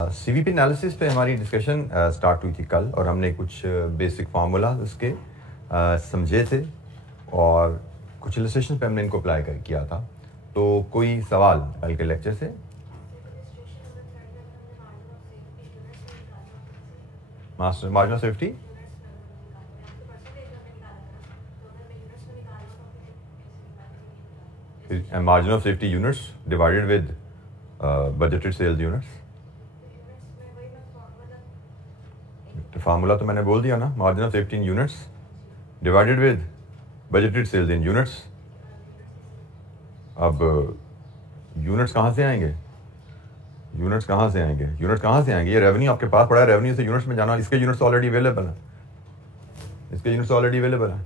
CVP analysis पे हमारी discussion start हुई थी कल और हमने कुछ बेसिक फार्मूला उसके समझे थे और कुछ इलस्ट्रेशन पे हमने इनको अप्लाई किया था। तो कोई सवाल कल के लेक्चर से? Margin of safety margin of safety units divided with budgeted sales units. Formula तो मैंने बोल दिया ना, margin of safety in units divided with budgeted sales in units. अब यूनिट्स कहाँ से आएंगे? यूनिट्स कहाँ से आएंगे? ये रेवेन्यू आपके पास पड़ा है, रेवेन्यू से यूनिट्स में जाना, इसके यूनिट्स ऑलरेडी अवेलेबल है।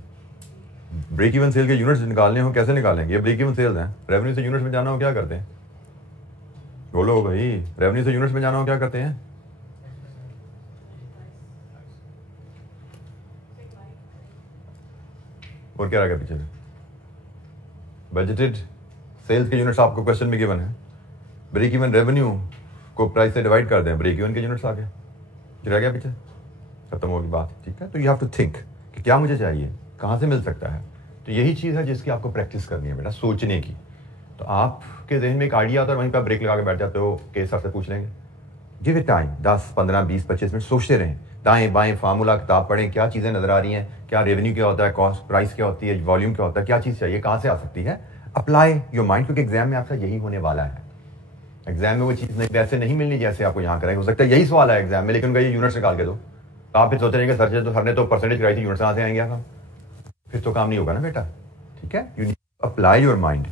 ब्रेक इवन सेल के यूनिट्स निकालने हो, कैसे निकालेंगे? ये ब्रेक इवन सेल्स हैं। रेवेन्यू से यूनिट्स में जाना हो क्या करते हैं? बोलो भाई, रेवेन्यू से यूनिट्स में जाना हो क्या करते हैं? और क्या रह गया पीछे? बजटेड सेल्स के यूनिट्स आपको क्वेश्चन में गिवन है। ब्रेक इवन रेवेन्यू को प्राइस से डिवाइड कर दें, ब्रेक इवन के यूनिट्स आ गए। रह गया पीछे, खत्म होगी बात। ठीक है, तो यू हैव टू थिंक कि क्या मुझे चाहिए, कहाँ से मिल सकता है। तो यही चीज़ है जिसकी आपको प्रैक्टिस करनी है बेटा, सोचने की। तो आपके जहन में एक आइडिया आता है, वहीं पर ब्रेक लगा के बैठ जाते हो कि सर से पूछ लेंगे। गिव इट टाइम, 10, 15, 20, 25 मिनट सोचते रहें, दाएं बाएं फार्मूला किताब पढ़ें, क्या चीज़ें नजर आ रही हैं, क्या रेवेन्यू क्या होता है, कॉस्ट प्राइस क्या होती है, वॉल्यूम क्या होता है, क्या चीज़ चाहिए, कहाँ से आ सकती है। अप्लाई योर माइंड, क्योंकि एग्जाम में आपका यही होने वाला है। एग्जाम में वो चीज़ नहीं वैसे नहीं मिलनी जैसे आपको यहाँ करेंगे। हो सकता है यही सवाल है एग्जाम में, लेकिन उनका ये यूनिट्स निकाल के दो, तो आप फिर सोच रहे हैं सर ने तो परसेंटेज कराई थी, यूनिट्स कहाँ से आएंगे आप? फिर तो काम नहीं होगा ना बेटा। ठीक है, you need to apply your mind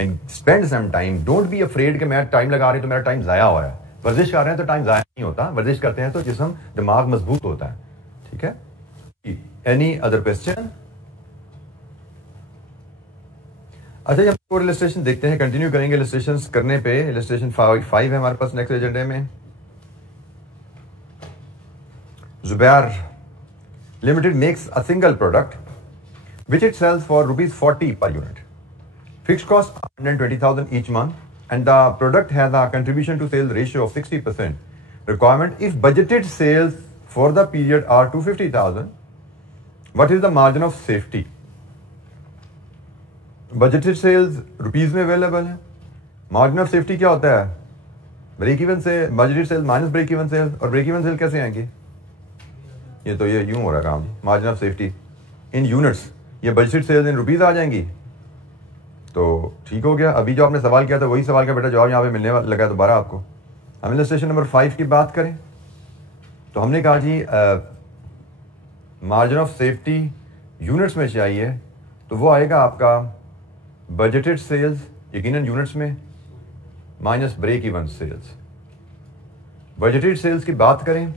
and spend some time. Don't be afraid कि मैं टाइम लगा रही तो मेरा टाइम ज़ाया हो रहा है। वर्जिश कर रहे हैं तो टाइम ज़ाया नहीं होता, वर्जिश करते हैं तो जिस्म दिमाग मजबूत होता है। ठीक है, एनी अदर क्वेश्चन? अच्छा, जब और इलस्ट्रेशन देखते हैं, कंटिन्यू करेंगे इलस्ट्रेशन करने पे। इलस्ट्रेशन 5 है हमारे पास नेक्स्ट एजेंडे में। Zubair limited makes a single product which it sells for ₹40 per unit. Fixed cost 120,000 each month, and the product has a contribution to sales ratio of 60%. Requirement: if budgeted sales for the period are 250,000, what is the margin of safety? Budgeted sales rupees में available है। Margin of safety क्या होता है? Break even से budgeted sales minus break even sales. और break even sale कैसे आएंगे? ये तो ये यूं हो रहा है काम। Margin of safety in units, ये बजटेड सेल्स इन रुपीज आ जाएंगी। तो ठीक हो गया। अभी जो आपने सवाल किया था वही सवाल का बेटा जवाब यहाँ पे मिलने लगा है दोबारा आपको। हम इलस्ट्रेशन नंबर 5 की बात करें तो हमने कहा जी मार्जिन ऑफ सेफ्टी यूनिट्स में चाहिए, तो वो आएगा आपका बजटेड सेल्स यकीनन यूनिट्स में minus break even sales. Budgeted sales की बात करें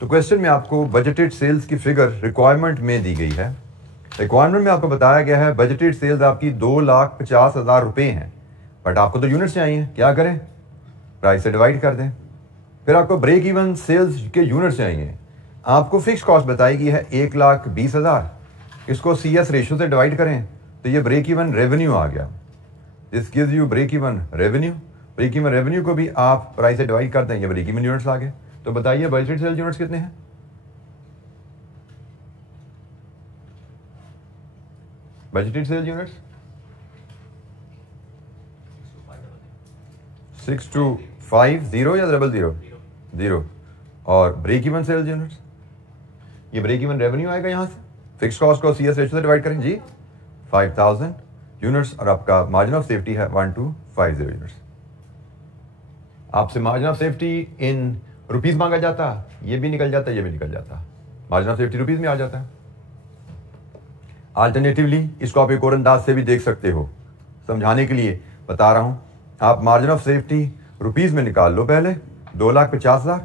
तो क्वेश्चन में आपको बजटेड सेल्स की फिगर रिक्वायरमेंट में दी गई है। रिक्वायरमेंट में आपको बताया गया है बजटेड सेल्स आपकी 2,50,000 रुपये हैं, बट आपको तो यूनिट्स चाहिए। क्या करें? प्राइस से डिवाइड कर दें। फिर आपको ब्रेक इवन सेल्स के यूनिट्स चाहिए। आपको फिक्स कॉस्ट बताई गई है 1,20,000। इसको CS रेशियो से डिवाइड करें तो ये ब्रेक इवन रेवेन्यू आ गया। This gives you break even revenue. Break even revenue को भी आप प्राइस से डिवाइड कर दें, ये ब्रेक इवन यूनिट्स आ गए। तो बताइए बजटेड सेल्स यूनिट्स कितने हैं? बजटेड सेल्स यूनिट्स 6250 या 000? और ब्रेक इवन सेल्स यूनिट्स, ये ब्रेक इवन रेवेन्यू आएगा यहाँ से। फिक्स कॉस्ट को CS रेशियो से डिवाइड करें जी, 5000 यूनिट्स, और आपका मार्जिन ऑफ सेफ्टी है 1250 यूनिट्स। आपसे margin of safety in rupees मांगा जाता, ये भी निकल जाता, ये भी निकल जाता। मार्जिन ऑफ सेफ्टी रुपीज में आ जाता है। अल्टरनेटिवली इसको आप एक और अंदाज से भी देख सकते हो, समझाने के लिए बता रहा हूं। आप मार्जिन ऑफ सेफ्टी रुपीज में निकाल लो पहले, 2,50,000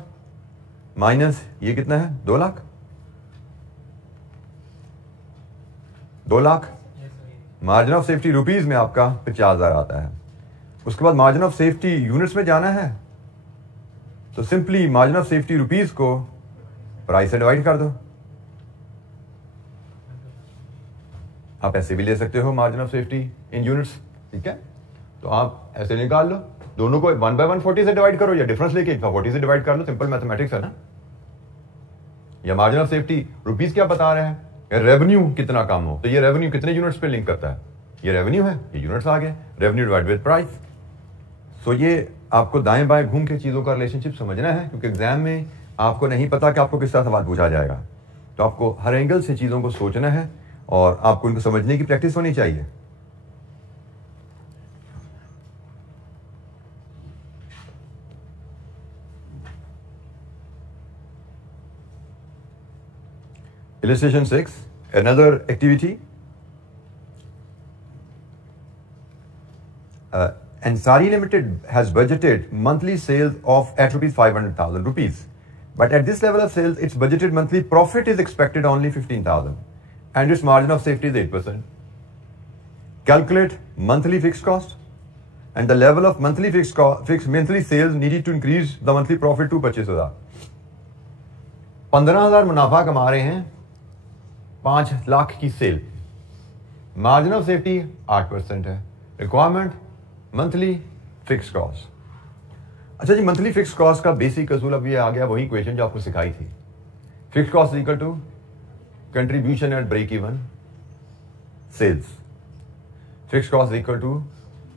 माइनस ये कितना है? 2 lakh. 2 lakh margin of safety rupees में आपका 50,000 आता है। उसके बाद मार्जिन ऑफ सेफ्टी यूनिट्स में जाना है तो simply margin of safety rupees को प्राइस से डिवाइड कर दो। आप ऐसे भी ले सकते हो margin of safety in units. ठीक है, तो आप ऐसे निकाल लो दोनों को 1 by 140 से डिवाइड करो या डिफरेंस लेके 40 से डिवाइड कर लो, सिंपल मैथमेटिक्स है ना। या मार्जिन ऑफ सेफ्टी रुपीस क्या बता रहे हैं, रेवेन्यू कितना कम हो, तो ये रेवेन्यू कितने यूनिट्स पे लिंक करता है, ये रेवेन्यू है, ये यूनिट्स आ गए, रेवेन्यू डिवाइड विद प्राइस। सो ये आपको दाएं बाएं घूम के चीजों का रिलेशनशिप समझना है, क्योंकि एग्जाम में आपको नहीं पता कि आपको किस तरह सवाल पूछा जाएगा, तो आपको हर एंगल से चीजों को सोचना है और आपको इनको समझने की प्रैक्टिस होनी चाहिए। Illustration 6, another activity. Ansari Limited has budgeted monthly sales of at rupees 500,000 rupees. But at this level of sales, its budgeted monthly profit is expected only 15,000 and its margin of safety is 8%. Calculate monthly fixed cost and the level of monthly monthly sales needed to increase the monthly profit to 25,000. 15,000 मुनाफा कमा रहे हैं, 5 लाख की cell, margin of safety 8% है, requirement monthly fix cost. अच्छा जी, monthly fix cost का basic असूल अब ये आ गया, वही इक्वेशन जो आपको सिखाई थी। Fix cost equal to contribution at break even sales. Fix cost equal to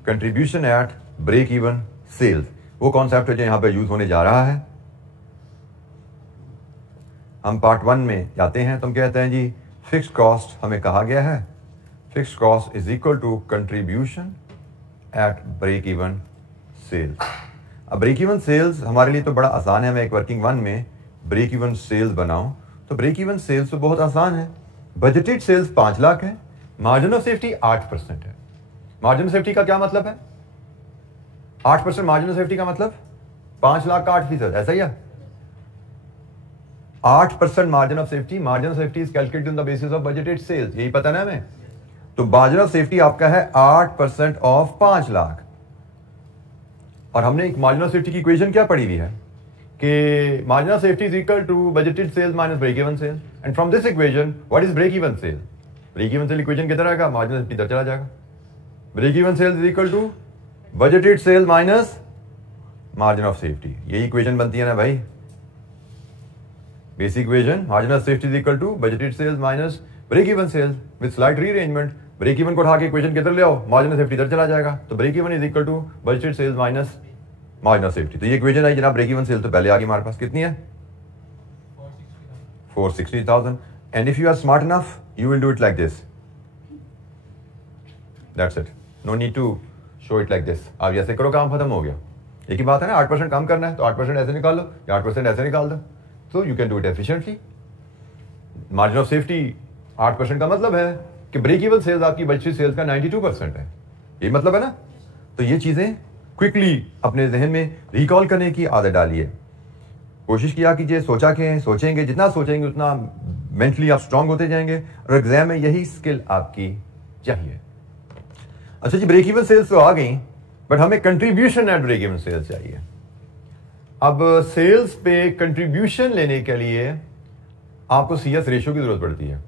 contribution at break even sales, वो कॉन्सेप्ट है जो यहां पर यूज होने जा रहा है। हम पार्ट 1 में जाते हैं, तो हम कहते हैं जी फिक्स कॉस्ट हमें कहा गया है, fix cost is equal to contribution at break even sales. अब ब्रेक इवन सेल्स हमारे लिए तो बड़ा आसान है, मैं एक वर्किंग 1 में ब्रेक इवन सेल्स बनाऊं तो ब्रेक इवन सेल्स तो बहुत आसान है। बजटेड सेल्स 5 लाख है, मार्जिन ऑफ सेफ्टी 8% है। मार्जिन ऑफ सेफ्टी का क्या मतलब है, 8% मार्जिन ऑफ सेफ्टी का मतलब 5 लाख का 8%, ऐसा ही है। 8% margin of safety, margin of safety is calculated on the basis of budgeted sales, यही पता ना हमें। तो मार्जिन ऑफ सेफ्टी आपका है 8% ऑफ 5 लाख। और हमने एक मार्जिन ऑफ सेफ्टी की इक्वेशन क्या पढ़ी हुई है कि margin of safety is equal to budgeted sales minus break even sales, and from this equation what is break even sale. Break even sale equation किधर आएगा, मार्जिन ऑफ सेफ्टी इधर चला जाएगा। Break even sales is equal to budgeted sales minus margin of safety, यही equation बनती है ना भाई। Basic equation, margin of safety is equal to budgeted sales minus break even sales with slight rearrangement. Break even को उठा के equation किधर ले आओ, मार्जिन ऑफ सेफ्टी इधर चला जाएगा। तो break even is equal to budgeted sales minus margin of safety. तो ये इक्वेशन आई जनाब, ब्रेक इवन सेल तो पहले आ गई हमारे पास, कितनी है 460,000। And if you are smart enough you will do it like this, that's it, no need to show it like this. आप ऐसे करो, काम खत्म हो गया। एक ही बात है ना, 8% काम करना है तो 8% ऐसे निकाल लो या 8% ऐसे निकाल दो, तो you can do it efficiently. Margin of safety 8% का मतलब है कि ब्रेक इवन सेल्स आपकी बजटेड सेल्स का 92% है, ये मतलब है ना। तो ये चीजें क्विकली अपने जहन में रिकॉल करने की आदत डालिए, कोशिश किया कीजिए, सोचेंगे, जितना सोचेंगे उतना मेंटली आप स्ट्रांग होते जाएंगे और एग्जाम में यही स्किल आपकी चाहिए। अच्छा जी, ब्रेक इवन सेल्स तो आ गई, बट हमें contribution at break even sales चाहिए। अब सेल्स पे कंट्रीब्यूशन लेने के लिए आपको CS रेशियो की जरूरत पड़ती है।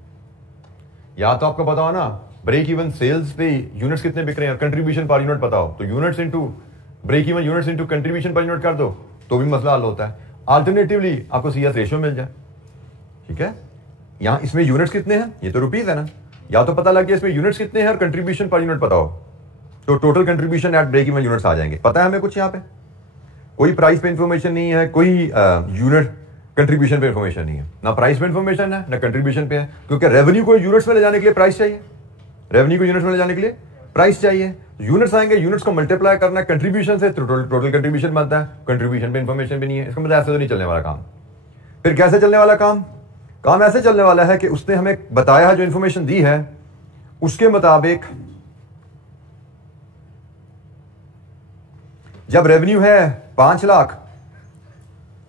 या तो आपको पता हो ना ब्रेक इवन सेल्स पे यूनिट्स कितने बिक रहे हैं, कंट्रीब्यूशन पर यूनिट पता हो तो units into break even units into contribution per unit कर दो तो भी मसला हल होता है। अल्टरनेटिवली आपको CS रेशियो मिल जाए, ठीक है। यहां इसमें यूनिट्स कितने हैं, ये तो रुपीज है ना, या तो पता लग गया इसमें यूनिट्स कितने हैं और कंट्रीब्यूशन पर यूनिट पता हो तो total contribution at break even units आ जाएंगे। पता है हमें कुछ, यहाँ पे कोई प्राइस पे इंफॉर्मेशन नहीं है, कोई यूनिट कंट्रीब्यूशन पे इंफॉर्मेशन नहीं है, ना प्राइस पे इंफॉर्मेशन है ना कंट्रीब्यूशन पे है, क्योंकि रेवेन्यू को यूनिट्स में ले जाने के लिए प्राइस चाहिए, रेवेन्यू को यूनिट्स में ले जाने के लिए प्राइस चाहिए। यूनिट्स आएंगे, यूनिट्स को मल्टीप्लाई करना है कंट्रीब्यूशन से, टोटल कंट्रीब्यूशन बनता है, कंट्रीब्यूशन पे इंफॉर्मेशन भी नहीं है। इसका मतलब ऐसे तो नहीं चलने वाला काम। फिर कैसे चलने वाला काम ऐसे चलने वाला है कि उसने हमें बताया है, जो इंफॉर्मेशन दी है उसके मुताबिक जब रेवेन्यू है 5 लाख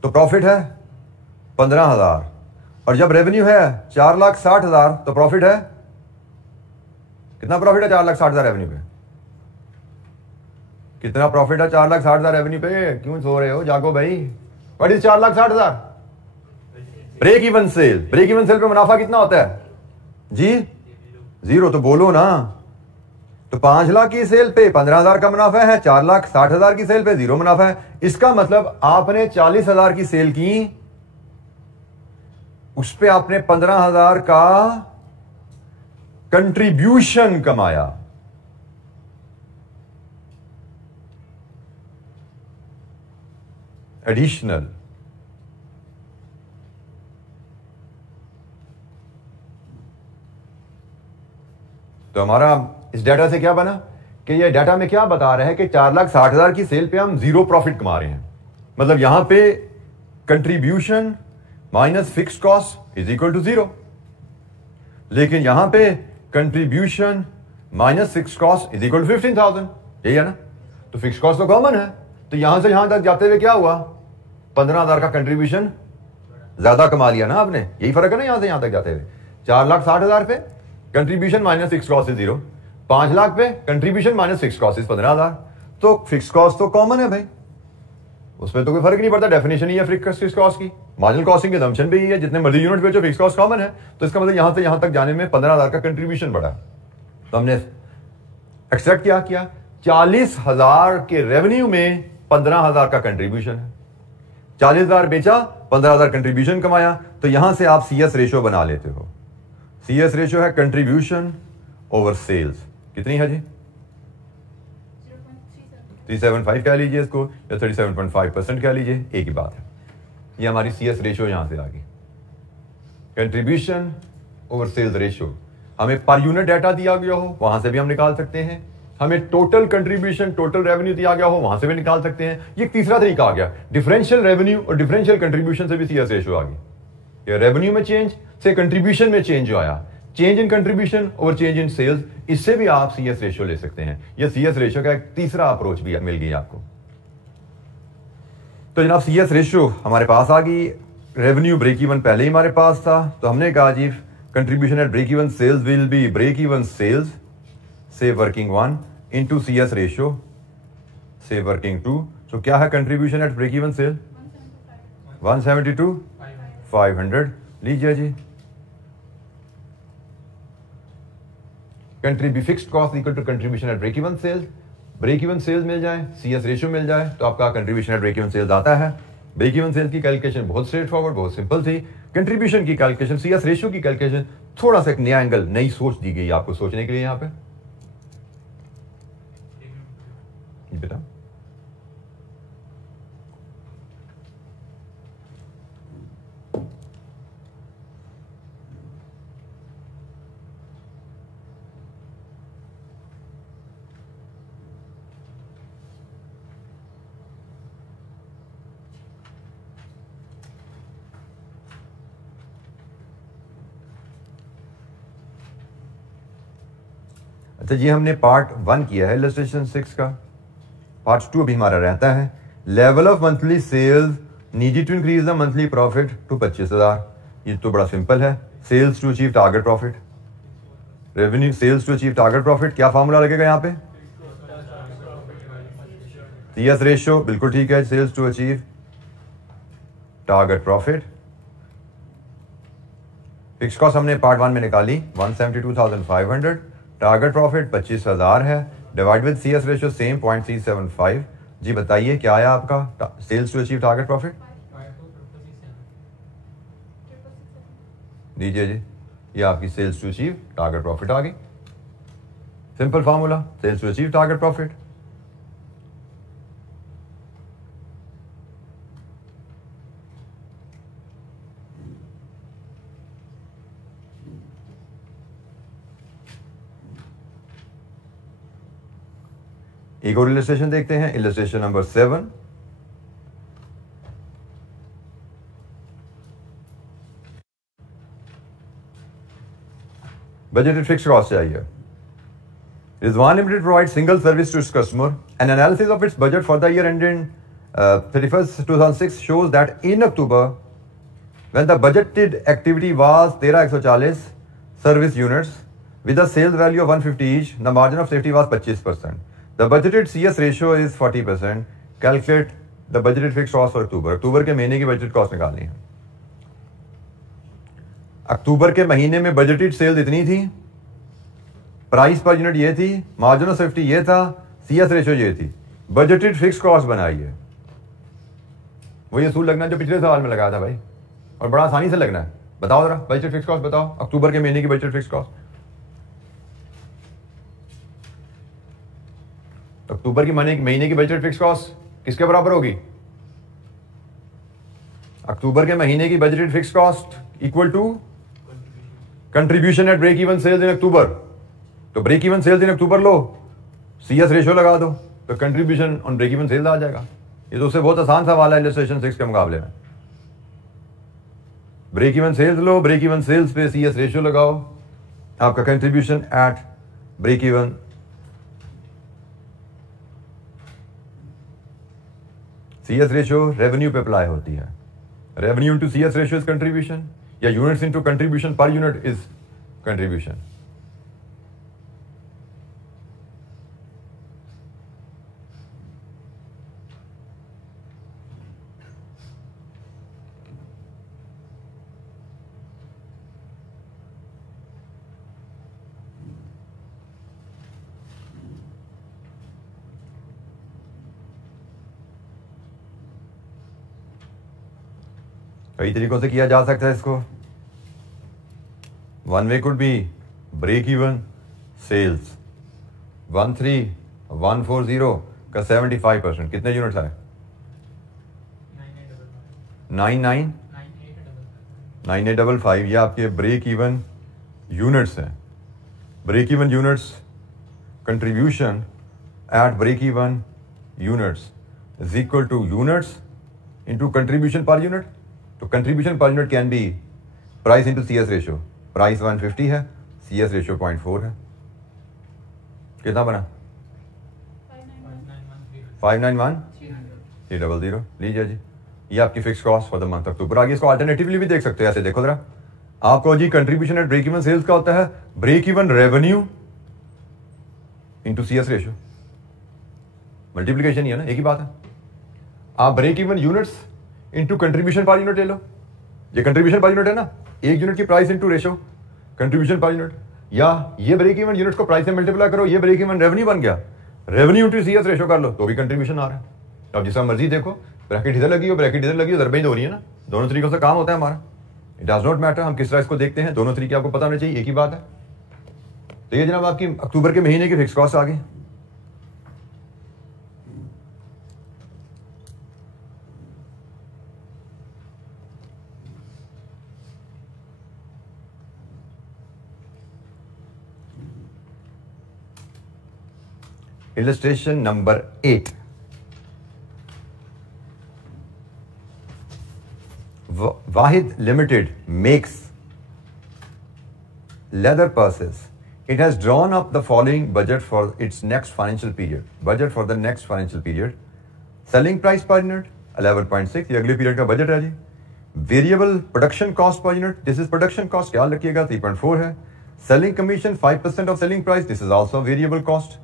तो प्रॉफिट है 15,000, और जब रेवेन्यू है 4,60,000 तो प्रॉफिट है कितना, प्रॉफिट है 4,60,000 रेवेन्यू पे, कितना प्रॉफिट है 4,60,000 रेवेन्यू पे। क्यों सो रहे हो, जागो भाई। What is 4,60,000? Break even sale. Break even sale पे मुनाफा कितना होता है जी, 0। तो बोलो ना, तो 5 लाख की सेल पे 15,000 का मुनाफा है, 4,60,000 की सेल पे 0 मुनाफा है। इसका मतलब आपने 40,000 की सेल की, उस पे आपने 15,000 का कंट्रीब्यूशन कमाया। एडिशनल। तो हमारा इस डाटा से क्या बना कि ये डाटा में क्या बता रहा है कि 4,60,000 की सेल पे हम 0 प्रॉफिट कमा रहे हैं। मतलब यहां पे contribution minus fixed cost is equal to 0, लेकिन यहां पे contribution minus fixed cost is equal to 15,000। यही है ना? तो फिक्स्ड कॉस्ट तो कॉमन है, तो यहां से यहां तक जाते हुए क्या हुआ, 15,000 का कंट्रीब्यूशन ज्यादा कमा लिया ना आपने। यही फर्क है ना यहां से यहां तक जाते हुए। 4,60,000 पे contribution minus fixed cost is 0, 5 lakh पे contribution minus fixed cost is 15,000। तो फिक्स्ड कॉस्ट तो कॉमन है भाई, उसमें तो कोई फर्क नहीं पड़ता। डेफिनेशन ही है फिक्स्ड कॉस्ट की, मार्जिनल कॉस्टिंग की assumption भी ही है, जितने मर्जी यूनिट बेचो फिक्स्ड कॉस्ट कॉमन है। तो इसका मतलब यहां से यहां तक जाने में 15,000 का कंट्रीब्यूशन बढ़ा। तो हमने एक्सपेक्ट क्या किया, 40,000 के रेवेन्यू में 15,000 का कंट्रीब्यूशन है। 40,000 बेचा, 15,000 कंट्रीब्यूशन कमाया। तो यहां से आप CS रेशियो बना लेते हो। CS रेशियो है कंट्रीब्यूशन ओवर सेल्स। कितनी है जी? 375 कह लीजिए इसको, या 37.5% कह लीजिए, एक ही बात है। ये हमारी CS रेशियो यहां से आ गई, कंट्रीब्यूशन ओवर सेल्स रेशियो। हमें पर यूनिट डाटा दिया गया हो, वहां से भी हम निकाल सकते हैं। हमें टोटल कंट्रीब्यूशन, टोटल रेवेन्यू दिया गया हो, वहां से भी निकाल सकते हैं। ये तीसरा तरीका आ गया, डिफरेंशियल रेवेन्यू और डिफरेंशियल कंट्रीब्यूशन से भी CS रेशियो आ गई। ये रेवेन्यू में चेंज से कंट्रीब्यूशन में चेंज जो आया, चेंज इन कंट्रीब्यूशन और चेंज इन सेल्स, इससे भी आप CS रेशियो ले सकते हैं। ये CS रेशियो का एक तीसरा अप्रोच भी मिल गई आपको। तो जनाब CS रेशियो हमारे पास आ गई। रेवेन्यू ब्रेक इवन पहले ही हमारे पास था, तो हमने कहा जी contribution at break even sales will be break even sales से वर्किंग 1 इंटू CS रेशियो से वर्किंग 2। तो क्या है contribution at break even sale? 172,500 लीजिए जी। Fixed cost equal to contribution at break even sales. Break even sales मिल जाए, CS ratio मिल जाए, तो आपका contribution at break even sales आता है। ब्रेक इवन सेल्स की कैलकुलेशन बहुत स्ट्रेट फॉरवर्ड, बहुत सिंपल थी। कंट्रीब्यूशन की कैलकुलेशन, CS रेशियो की कैलकुलेशन, थोड़ा सा एक नया एंगल, नई सोच दी गई आपको सोचने के लिए यहां पे। बेटा अच्छा जी, हमने पार्ट 1 किया है इलस्ट्रेशन 6 का। पार्ट 2 अभी हमारा रहता है। Level of monthly sales needed to increase the monthly profit to 25,000। ये तो बड़ा सिंपल है। Sales to achieve target profit, revenue sales to achieve target profit, क्या फॉर्मूला लगेगा यहाँ पे? CS रेशियो बिल्कुल ठीक है, sales to achieve target profit. Fixed cost हमने पार्ट 1 में निकाली 172,500, टारगेट प्रॉफिट 25,000 है, divide with CS ratio same 0.375। जी बताइए क्या आया आपका sales to achieve target profit? दीजिए जी, ये आपकी sales to achieve target profit आ गई। Simple formula, sales to achieve target profit. एक और इलस्ट्रेशन देखते हैं, illustration number 7। Budgeted fixed cost चाहिए। Rizwan Limited provides single service to its customer. An analysis of its budget for the year ending 31st 2006 shows that in October, when the budgeted activity was 13,140 service units with a sales value of 150 each, the margin of safety was 25%. The budgeted CS ratio is 40%. Calculate the budgeted fixed cost for October. अक्टूबर के महीने की budget cost निकालनी है। अक्टूबर के महीने में budgeted sales इतनी थी, प्राइस पर यूनिट ये थी, मार्जिन ऑफ सेफ्टी ये था, CS रेशियो ये थी, बजटेड फिक्स कॉस्ट बनाई है। वही असूल लगना जो पिछले सवाल में लगाया था भाई, और बड़ा आसानी से लगना है। बताओ जरा बजटेड फिक्स कॉस्ट बताओ, अक्टूबर के महीने की बजटेड फिक्स कॉस्ट। अक्टूबर की महीने की बजटेड फिक्स कॉस्ट किसके बराबर होगी? अक्टूबर के महीने की budgeted fix cost equal to contribution at break even sales in October. तो break even sales in October लो, CS रेशियो लगा दो, तो contribution on break even sales आ जाएगा। ये तो उससे बहुत आसान सवाल है इलस्ट्रेशन 6 के मुकाबले में। ब्रेक इवन सेल्स लो, ब्रेक इवन सेल्स पे CS रेशियो लगाओ, आपका contribution at break even CS ratio revenue पे अप्लाई होती है। Revenue into CS ratio is contribution, या units into contribution per unit is contribution. कई तरीकों से किया जा सकता है इसको। One way could be break even sales 13140 का 75%, कितने यूनिट्स आए? 9855। ये आपके ब्रेक इवन यूनिट्स हैं। Break even units contribution at break even units is equal to units into contribution per unit. तो contribution per unit can be price into CS ratio. Price 150 है, CS ratio 0.4 है, कितना बना? 591,300। लीजिए जी, ये आपकी fix cost for the month October. आगे इसको अल्टरनेटिवली भी देख सकते हो, ऐसे देखो जरा। आपको जी contribution at break even sales का होता है break even revenue into CS ratio, multiplication ही है ना, एक ही बात है। आप break even units into contribution per unit ले लो, ये कंट्रीब्यूशन पर यूनिट है ना, एक यूनिट की price into ratio contribution per unit, या ये ब्रेक इवन यूनिट को प्राइस से मल्टीप्लाई करो, ये ब्रेक इवन रेवेन्यू बन गया, रेवेन्यू इंटू CS रेशियो कर लो तो भी कंट्रीब्यूशन आ रहा है। तो अब जिसका मर्जी देखो, ब्रैकेट इधर लगी हो, ब्रैकेट इधर लगी हो, दरबे हो रही है ना। दोनों तरीकों से काम होता है हमारा, इट डज नॉट मैटर हम किस तरह इसको देखते हैं, दोनों तरीके आपको पता होने चाहिए, एक ही बात है। तो ये जनाब आपकी अक्टूबर के महीने की फिक्स कॉस्ट आ गई। Illustration number 8. Wahid Limited makes leather purses. It has drawn up the following budget for its next financial period. Budget for the next financial period. Selling price per unit 11.6, ये अगले period का budget है जी। Variable production cost per unit, this is production cost, ख्याल रखिएगा 3.4 है। Selling commission 5% of selling price, this is also variable cost।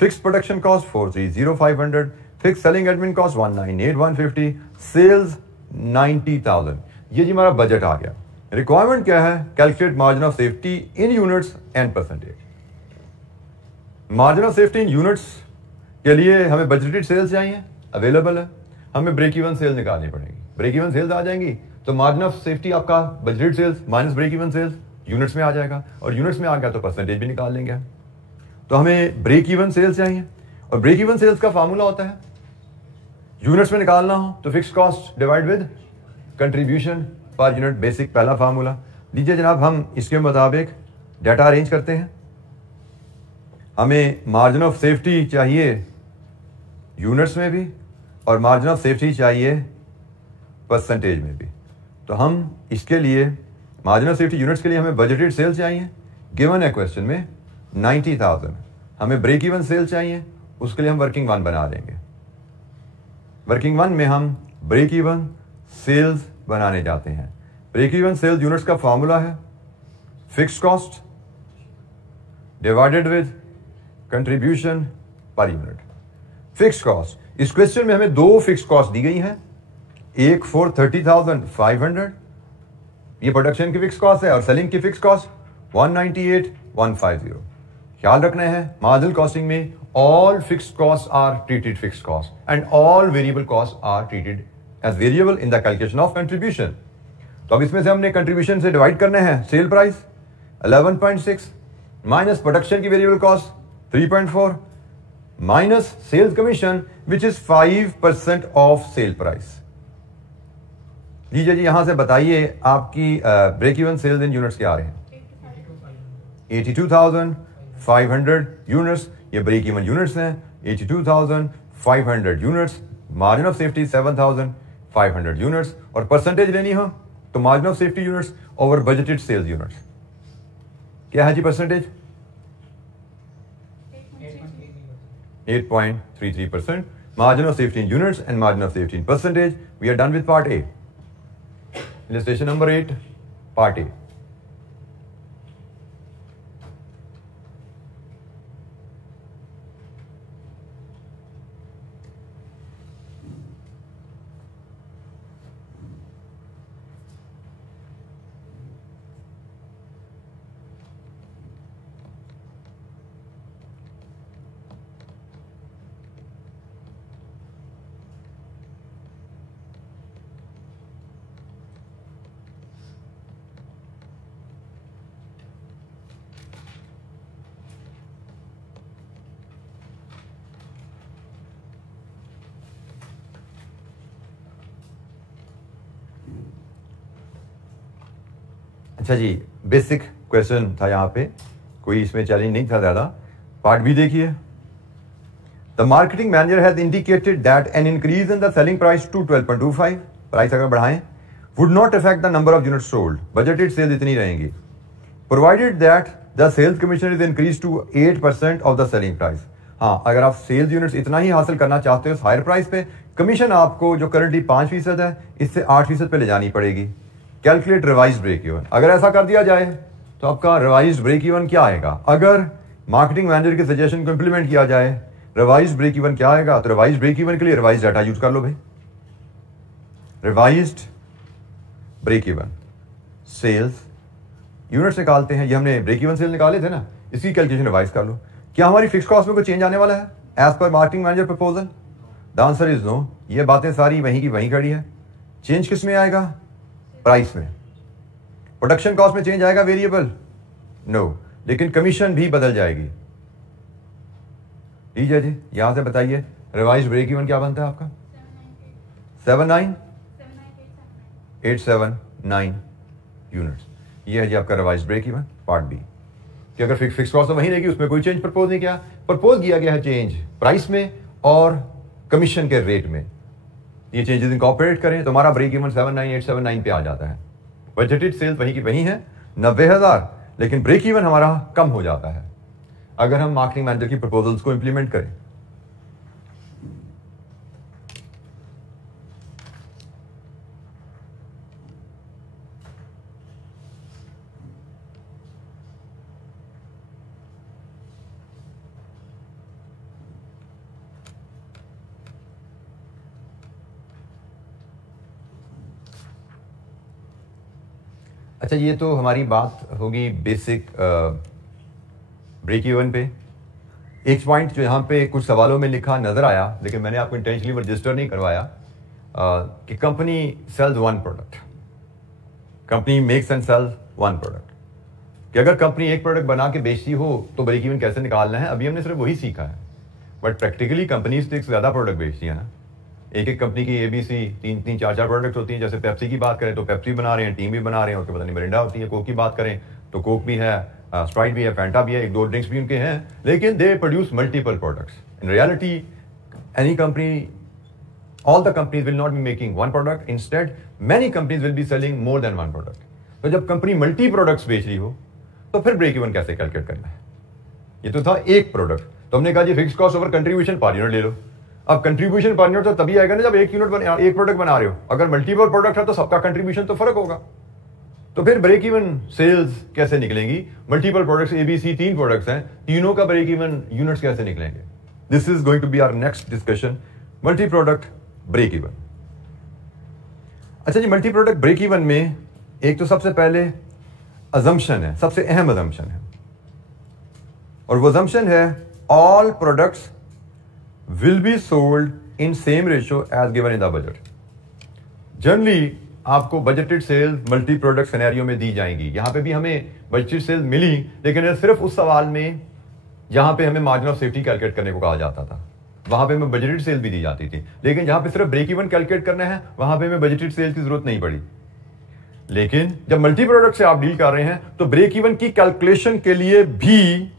Fixed production cost 430,500, fixed selling admin cost 198,150, sales 90,000। ये जी हमारा budget आ गया। रिक्वायरमेंट क्या है? Calculate margin of safety in units and percentage. Margin of safety in units के लिए हमें budgeted sales चाहिए, available है, हमें ब्रेक इवन सेल निकालनी पड़ेगी। ब्रेक इवन सेल्स आ जाएंगी तो मार्जिन ऑफ सेफ्टी आपका budgeted sales minus break even sales units में आ जाएगा, और यूनिट्स में आ गया तो परसेंटेज भी निकाल लेंगे। तो हमें ब्रेक इवन सेल्स चाहिए, और ब्रेक इवन सेल्स का फार्मूला होता है यूनिट्स में निकालना हो तो fix cost divide with contribution per unit, basic पहला फार्मूला। लीजिए जनाब, हम इसके मुताबिक डाटा अरेंज करते हैं। हमें मार्जिन ऑफ सेफ्टी चाहिए यूनिट्स में भी, और मार्जिन ऑफ सेफ्टी चाहिए परसेंटेज में भी। तो हम इसके लिए मार्जिन ऑफ सेफ्टी यूनिट्स के लिए हमें बजटेड सेल्स चाहिए, गिवन है क्वेश्चन में 90,000। हमें ब्रेक इवन सेल चाहिए, उसके लिए हम वर्किंग वन बना देंगे। वर्किंग वन में हम ब्रेक इवन सेल्स बनाने जाते हैं। ब्रेक इवन सेल्स यूनिट्स का फॉर्मूला है fix cost divided with contribution per unit. Fix cost, इस क्वेश्चन में हमें दो फिक्स कॉस्ट दी गई हैं, एक फॉर 30,500, ये प्रोडक्शन की फिक्स कॉस्ट है, और सेलिंग की फिक्स कॉस्ट 198,150। ख्याल रखना है मार्जिनल कॉस्टिंग में all fixed cost are treated fixed cost and all variable cost are treated as variable in the calculation of contribution. तो अब इसमें से हमने कंट्रीब्यूशन से डिवाइड करने हैं सेल प्राइस 11.6 माइनस प्रोडक्शन की variable cost 3.4 minus sales commission which is 5% of sale price. लीजिए जी यहां से बताइए आपकी break even sales in units क्या आ रहे हैं? 82,500 यूनिट्स, ये ब्रेक इवन यूनिट्स हैं। 82,500 units, margin of safety 7,500 units, और परसेंटेज लेनी हो तो margin of safety units over budgeted sales units क्या है जी percentage? 8.33%. Margin of safety in units and margin of safety in percentage. We are done with part A. Illustration number 8, part A. अच्छा जी, basic question था यहाँ पे, कोई इसमें challenge नहीं था ज्यादा। पार्ट बी देखिए। The marketing manager has indicated that an increase in the selling price to 12.25, price अगर बढ़ाएं, would not affect the number of unit sold, budgeted sales इतनी रहेंगी, provided that the sales commission is increase to 8% of the selling price. हाँ, अगर आप sales units इतना ही हासिल करना चाहते हो हायर प्राइस पे, कमीशन आपको जो करंटली 5% है इससे 8% पे ले जानी पड़ेगी। कैलकुलेट रिवाइज ब्रेक इवन, अगर ऐसा कर दिया जाए तो आपका रिवाइज ब्रेक इवन क्या आएगा? अगर मार्केटिंग मैनेजर के सजेशन को इंप्लीमेंट किया जाए, रिवाइज ब्रेक इवन क्या आएगा? तो रिवाइज ब्रेक इवन के लिए रिवाइज डाटा यूज कर लो भाई। Revised break even sales units निकालते हैं, ये हमने ब्रेक इवन सेल निकाले थे ना, इसकी कैलकुलेशन रिवाइज कर लो। क्या हमारी फिक्स कॉस्ट में कोई चेंज आने वाला है as per marketing manager proposal? The answer is no. ये बातें सारी वहीं की वहीं खड़ी है। चेंज किस में आएगा? प्राइस में। प्रोडक्शन कॉस्ट में चेंज आएगा वेरिएबल? नो, लेकिन कमीशन भी बदल जाएगी। लीजिए जी, यहां से बताइए रिवाइज ब्रेक इवन क्या बनता है आपका? 79879 यूनिट्स। ये है जी आपका revise break even part B. कि अगर फिक्स कॉस्ट तो वहीं रहेगी, उसमें कोई चेंज प्रपोज नहीं किया। प्रपोज किया गया है चेंज प्राइस में और कमीशन के रेट में। ये चेंजेस इनकॉर्पोरेट करें तो हमारा ब्रेक इवन 79879 पे आ जाता है। बजटेड सेल्स वहीं की वहीं है 90,000, लेकिन ब्रेक इवन हमारा कम हो जाता है अगर हम मार्केटिंग मैनेजर की प्रपोजल्स को इंप्लीमेंट करें। अच्छा, ये तो हमारी बात होगी बेसिक ब्रेक इवन पे। एक पॉइंट जो यहाँ पे कुछ सवालों में लिखा नजर आया, लेकिन मैंने आपको इंटेंशनली रजिस्टर नहीं करवाया, कि company sells one product, company makes and sells one product. कि अगर कंपनी एक प्रोडक्ट बना के बेचती हो तो ब्रेक इवन कैसे निकालना है, अभी हमने सिर्फ वही सीखा है। बट प्रैक्टिकली कंपनीज तो एक ज्यादा प्रोडक्ट बेचती है ना। एक एक कंपनी की ABC 3-3, 4-4 प्रोडक्ट होती हैं। जैसे पेप्सी की बात करें तो पेप्सी बना रहे हैं, टीम भी बना रहे हैं, उसके पता नहीं मिरिंडा होती है। कोक की बात करें तो कोक भी है, स्प्राइट भी है, फैंटा भी है, 1-2 ड्रिंक्स भी उनके हैं, लेकिन they produce multiple products. In reality any company, all the companies will not be making one product, instead many companies will be selling more than one product. तो जब कंपनी मल्टी प्रोडक्ट्स बेच रही हो तो फिर ब्रेक इवन कैसे calculate करना है? ये तो था एक प्रोडक्ट, तो हमने कहा जी fix cost over contribution per unit ले लो। अब कंट्रीब्यूशन पर यूनिट तो तभी आएगा ना जब एक प्रोडक्ट बना रहे हो। अगर मल्टीपल प्रोडक्ट है तो सबका कंट्रीब्यूशन तो फर्क होगा। तो फिर ब्रेक इवन सेल्स कैसे निकलेंगी? मल्टीपल प्रोडक्ट्स ABC 3 प्रोडक्ट्स हैं, तीनों का ब्रेक इवन यूनिट्स कैसे निकलेंगे? This is going to be our next discussion, multi product break even. अच्छा जी, मल्टी प्रोडक्ट ब्रेक इवन में एक तो सबसे पहले अजम्पशन है, सबसे अहम अजम्पशन है और वो assumption है all products will be sold in same ratio as given in the budget. Generally आपको budgeted sales multi product scenario में दी जाएंगी। यहां पे भी हमें बजटेड सेल्स मिली, लेकिन सिर्फ उस सवाल में जहां पे हमें मार्जिन ऑफ सेफ्टी कैलकुलेट करने को कहा जाता था, वहां पे हमें बजटेड सेल भी दी जाती थी। लेकिन जहां पे सिर्फ ब्रेक इवन कैलकुलेट करना है, वहां पे हमें बजटेड सेल की जरूरत नहीं पड़ी। लेकिन जब मल्टी प्रोडक्ट से आप डील कर रहे हैं तो ब्रेक इवन की कैलकुलेशन के लिए भी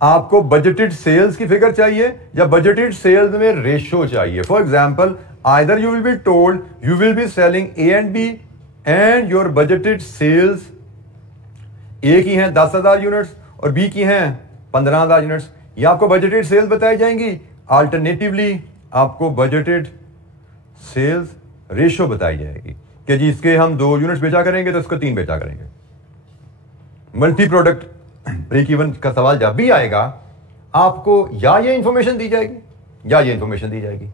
आपको बजटेड सेल्स की फिगर चाहिए या बजटेड सेल्स में रेशियो चाहिए। For example, either you will be told you will be selling A and B and your budgeted sales A की हैं 10,000 यूनिट्स और बी की हैं 15,000 यूनिट्स। ये आपको बजटेड सेल्स बताई जाएंगी। अल्टरनेटिवली आपको बजटेड सेल्स रेशियो बताई जाएगी कि जी इसके हम 2 यूनिट्स बेचा करेंगे तो इसको 3 बेचा करेंगे। मल्टी प्रोडक्ट ब्रेक इवन का सवाल जब भी आएगा, आपको या ये इंफॉर्मेशन दी जाएगी या ये इंफॉर्मेशन दी जाएगी।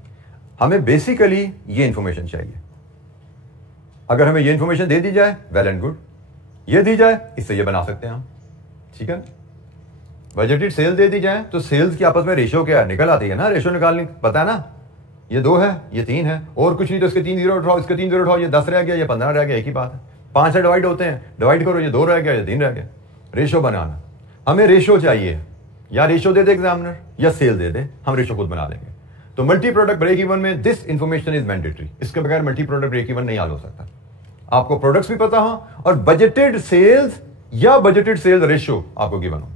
हमें बेसिकली ये इंफॉर्मेशन चाहिए। अगर हमें ये इंफॉर्मेशन दे दी जाए, वेल एंड गुड। ये दी जाए, इससे ये बना सकते हैं हम, ठीक है। बजटेड सेल दे दी जाए तो सेल्स की आपस में रेशियो क्या है, निकल आती है ना। रेशियो निकालने पता है ना, ये 2 है, ये 3 है, और कुछ नहीं तो इसके 3 जीरो उठाओ, इसके 3 जीरो उठाओ, ये 10 रह गया, ये 15 रह गया, एक ही बात है। 5 से डिवाइड होते हैं, डिवाइड करो, ये 2 रह गया, ये 3 रह गया। रेशियो बनाना, हमें रेशियो चाहिए। या रेशियो दे दे एग्जामिनर या सेल दे दे, हम रेशियो खुद बना लेंगे। तो मल्टी प्रोडक्ट ब्रेक इवन में दिस इंफॉर्मेशन इज मैंडेटरी। इसके बगैर मल्टी प्रोडक्ट ब्रेक इवन नहीं हल हो सकता। आपको प्रोडक्ट्स भी पता हो और बजटेड सेल्स या बजटेड सेल्स रेशियो आपको गिवन हो,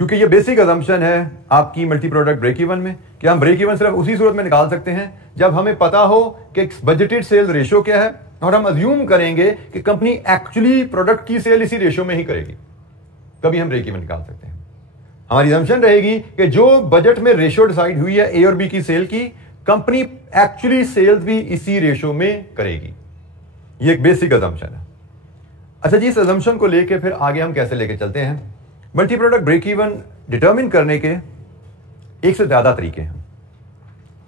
क्योंकि ये बेसिक असम्पशन है आपकी मल्टी प्रोडक्ट ब्रेक इवन में कि हम ब्रेक इवन सिर्फ उसी सूरत में निकाल सकते हैं जब हमें पता हो कि बजटेड सेल्स रेशियो क्या है और हम अज्यूम करेंगे कि कंपनी एक्चुअली प्रोडक्ट की सेल इसी रेशियो में ही करेगी, तभी हम ब्रेक इवन निकाल सकते हैं। हमारी असम्पशन रहेगी कि जो बजट में रेशियो डिसाइड हुई है ए और बी की सेल की, कंपनी एक्चुअली सेल्स भी इसी रेशियो में करेगी। ये एक बेसिक असम्पशन है। अच्छा जी, इस असम्पशन को लेके फिर आगे हम कैसे लेके चलते हैं? Multi product break even determine करने के एक से ज्यादा तरीके हैं।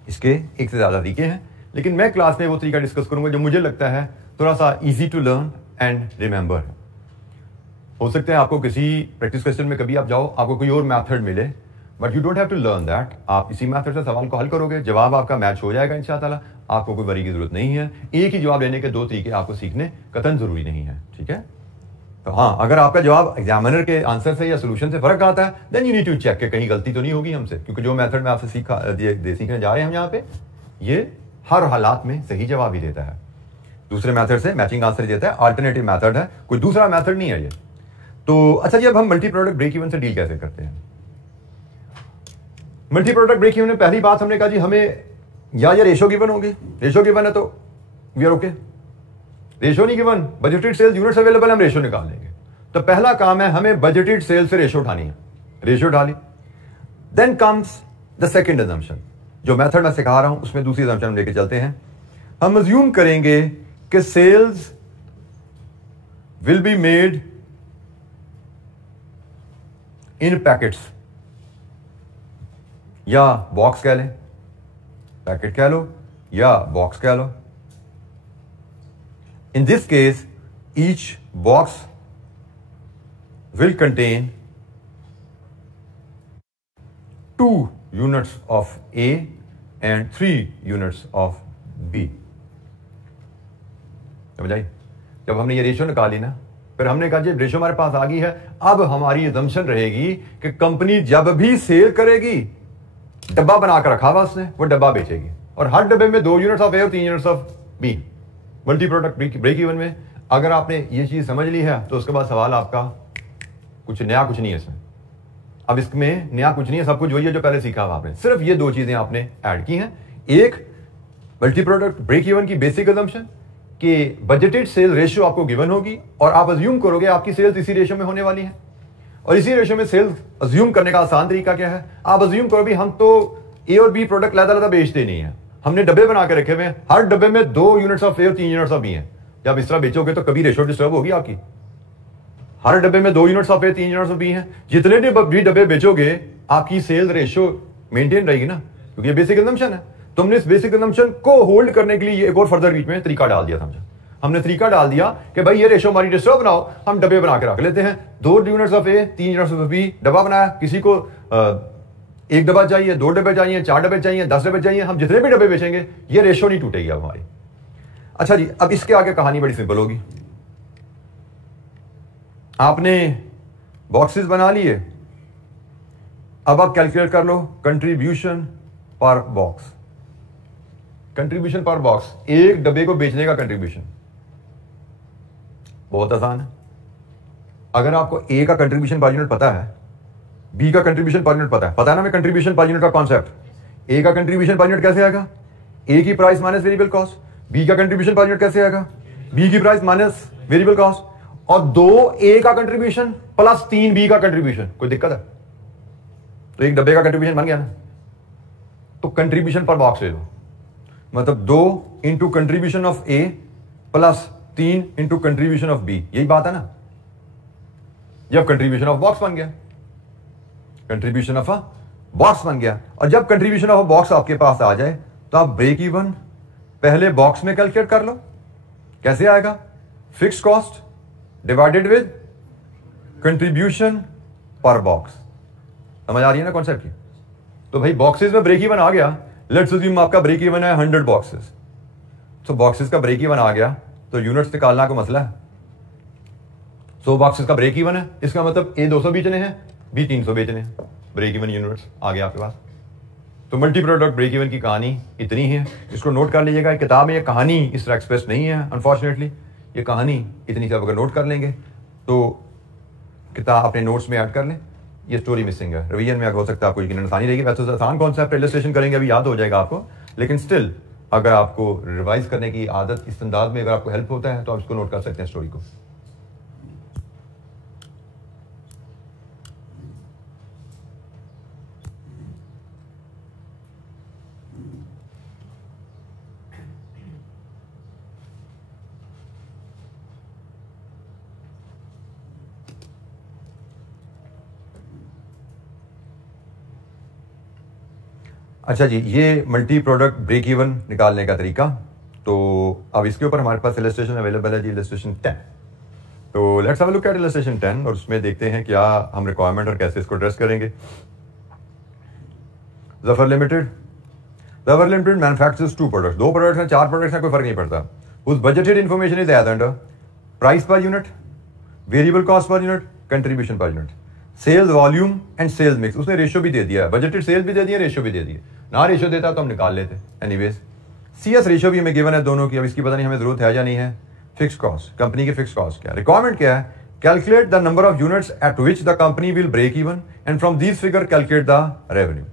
इसके एक से ज्यादा तरीके हैं, लेकिन मैं क्लास में वो तरीका डिस्कस करूंगा जो मुझे लगता है थोड़ा सा easy to learn and remember है। हो सकता है आपको किसी प्रैक्टिस क्वेश्चन में कभी आप जाओ, आपको कोई और मेथड मिले, but you don't have to learn that. आप इसी मेथड से सवाल को हल करोगे, जवाब आपका मैच हो जाएगा इंशाअल्लाह। आपको कोई वरी की जरूरत नहीं है। एक ही जवाब लेने के 2 तरीके आपको सीखने कतन जरूरी नहीं है, ठीक है। तो हाँ, अगर आपका जवाब एग्जामिनर के आंसर से या सोल्यूशन से फर्क आता है, then you need to check कि कहीं गलती तो नहीं होगी हमसे, क्योंकि जो मेथड में आपसे सीखने जा रहे हैं हम यहाँ पे, ये हर हालात में सही जवाब ही देता है। दूसरे मेथड से मैचिंग आंसर देता है, अल्टरनेटिव मेथड है, कोई दूसरा मेथड नहीं है ये। तो अच्छा जी, अब हम मल्टी प्रोडक्ट ब्रेक इवन से डील कैसे करते हैं? मल्टी प्रोडक्ट ब्रेक इवन में पहली बात हमने कहा जी, हमें या ये रेशियो गिवन होगी। रेशियो गिवन है तो वी आर ओके। रेशियो नहीं given, budgeted sales units available, हम रेशियो निकाल लेंगे। तो पहला काम है हमें बजटेड सेल्स से रेशियो उठानी है। रेशियो उठा ली, then comes the second assumption. जो मेथड मैं सिखा रहा हूं उसमें दूसरी असम्पशन हम लेके चलते हैं। हम अज्यूम करेंगे कि sales will be made in packets, या बॉक्स कह लें, पैकेट कह लो या बॉक्स कह लो। In this case each box will contain 2 units of A and 3 units of B। समझ आई? जब हमने ये रेशियो निकाली ना, फिर हमने कहा जब रेशियो हमारे पास आ गई है, अब हमारी असम्पशन रहेगी कि कंपनी जब भी सेल करेगी, डब्बा बनाकर रखा हुआ उसने, वो डब्बा बेचेगी, और हर डब्बे में 2 यूनिट्स ऑफ ए और 3 units of B. Multi product break even में अगर आपने ये चीज समझ ली है तो उसके बाद सवाल आपका कुछ नया कुछ नहीं है इसमें। अब इसमें नया कुछ नहीं है, सब कुछ वही है जो पहले सीखा हुआ आपने, सिर्फ ये 2 चीजें आपने ऐड की हैं। एक, मल्टी प्रोडक्ट ब्रेक इवन की बेसिक असम्पशन कि बजटेड सेल रेशियो आपको गिवन होगी और आप अज्यूम करोगे आपकी सेल्स इसी रेशियो में होने वाली है। और इसी रेशियो में सेल्स अज्यूम करने का आसान तरीका क्या है? आप अज्यूम करो भी हम तो ए और बी प्रोडक्ट लदा बेचते नहीं है, हमने डब्बे बना के रखे हुए हैं, हर डब्बे में 2 यूनिट्स ऑफ ए और 3 यूनिट्स ऑफ बी है। जब इस तरह बेचोगे तो कभी रेशियो डिस्टर्ब होगी आपकी। हर डब्बे में 2 units of A, 3 units of B है। जितने भी डब्बे बेचोगे आपकी सेल रेशियो मेंटेन रहेगी ना, क्योंकि ये बेसिक असम्पशन है। तुमने इस बेसिक असम्पशन को होल्ड करने के लिए एक और फर्दर बीच में तरीका डाल दिया था। हमने तरीका डाल दिया कि भाई ये रेशो हमारी डिस्टर्ब बनाओ, हम डब्बे बना के रख लेते हैं, 2 units of A, 3 units of B, डब्बा बनाया, किसी को 1 डब्बा चाहिए, 2 डब्बे चाहिए, 4 डब्बे चाहिए, 10 डब्बे चाहिए, हम जितने भी डब्बे बेचेंगे ये रेशो नहीं टूटेगी अब हमारी। अच्छा जी, अब इसके आगे कहानी बड़ी सिंपल होगी। आपने बॉक्सेस बना लिए, अब आप कैलकुलेट कर लो contribution per box. Contribution per box, एक डब्बे को बेचने का कंट्रीब्यूशन बहुत आसान है। अगर आपको ए का कंट्रीब्यूशन पर यूनिट पता है, बी का कंट्रीब्यूशन पर यूनिट पता है ना, मैं कंट्रीब्यूशन पर यूनिट का कॉन्सेप्ट। ए का कंट्रीब्यूशन पर यूनिट कैसे आएगा? ए की price minus variable cost. B का कंट्रीब्यूशन पर यूनिट कैसे आएगा? बी की प्राइस माइनस वेरिएबल कॉस्ट। और 2 ए का कंट्रीब्यूशन प्लस 3 बी का कंट्रीब्यूशन। कोई दिक्कत है? तो एक डब्बे का कंट्रीब्यूशन बन गया ना। तो कंट्रीब्यूशन पर बॉक्स ले लो, मतलब 2 into contribution of A plus 3 into contribution of B. यही बात है ना। जब कंट्रीब्यूशन ऑफ बॉक्स बन गया, कंट्रीब्यूशन ऑफ अ बॉक्स बन गया, और जब कंट्रीब्यूशन ऑफ अ बॉक्स आपके पास आ जाए तो आप ब्रेक इवन पहले बॉक्स में कैलकुलेट कर लो। कैसे आएगा? Fix cost divided with contribution per box. समझ आ रही है ना कॉन्सेप्ट की? तो भाई बॉक्सेस में ब्रेक इवन आ गया। लेट्स अज्यूम आपका ब्रेक इवन है 100 बॉक्सेस। तो बॉक्सेस का ब्रेक इवन आ गया तो यूनिट्स निकालना को मसला है। 100 बॉक्सेस का ब्रेक इवन है, इसका मतलब ए 200 बेचने हैं, बी 300 बेचने हैं। ब्रेक इवन यूनिट्स आ गया आपके पास। तो मल्टी प्रोडक्ट ब्रेक इवन की कहानी इतनी है, इसको नोट कर लीजिएगा। किताब में ये कहानी इस तरह एक्सप्रेस नहीं है अनफॉर्चुनेटली। ये कहानी इतनी सब अगर नोट कर लेंगे तो किताब अपने नोट्स में ऐड कर लें। ये स्टोरी मिसिंग है, रिवीजन में अगर हो सकता है आपको यकीन आसानी रहेगी। वैसे तो आसान कॉन्सेप्ट इलस्ट्रेशन करेंगे अभी याद हो जाएगा आपको, लेकिन स्टिल अगर आपको रिवाइज करने की आदत इस अंदाज में अगर आपको हेल्प होता है तो आप इसको नोट कर सकते हैं स्टोरी को। अच्छा जी, ये मल्टी प्रोडक्ट ब्रेक इवन निकालने का तरीका। तो अब इसके ऊपर हमारे पास इलस्ट्रेशन अवेलेबल है जी, इलस्ट्रेशन 10। तो let's have a look at illustration 10 और उसमें देखते हैं क्या हम रिक्वायरमेंट और कैसे इसको एड्रेस करेंगे। Zafar limited manufactures 2 products. 2 products हैं, 4 प्रोडक्ट्स हैं, कोई फर्क नहीं पड़ता। उस budgeted information is as under price per unit, variable cost per unit, contribution per unit, sales volume and sales mix. उसने रेशियो भी दे दिया है, बजटेड सेल्स भी दे दिए, रेशियो भी दे दिए। ना रेशियो देता तो हम निकाल लेते। एनीवेज सीएस रेशियो भी हमें गिवन है दोनों की। अब इसकी पता नहीं हमें जरूरत है या नहीं है। फिक्स कॉस्ट, कंपनी की फिक्स कॉस्ट क्या है। रिक्वायरमेंट क्या है? Calculate the number of units at which the company will break even and from this figure calculate the revenue.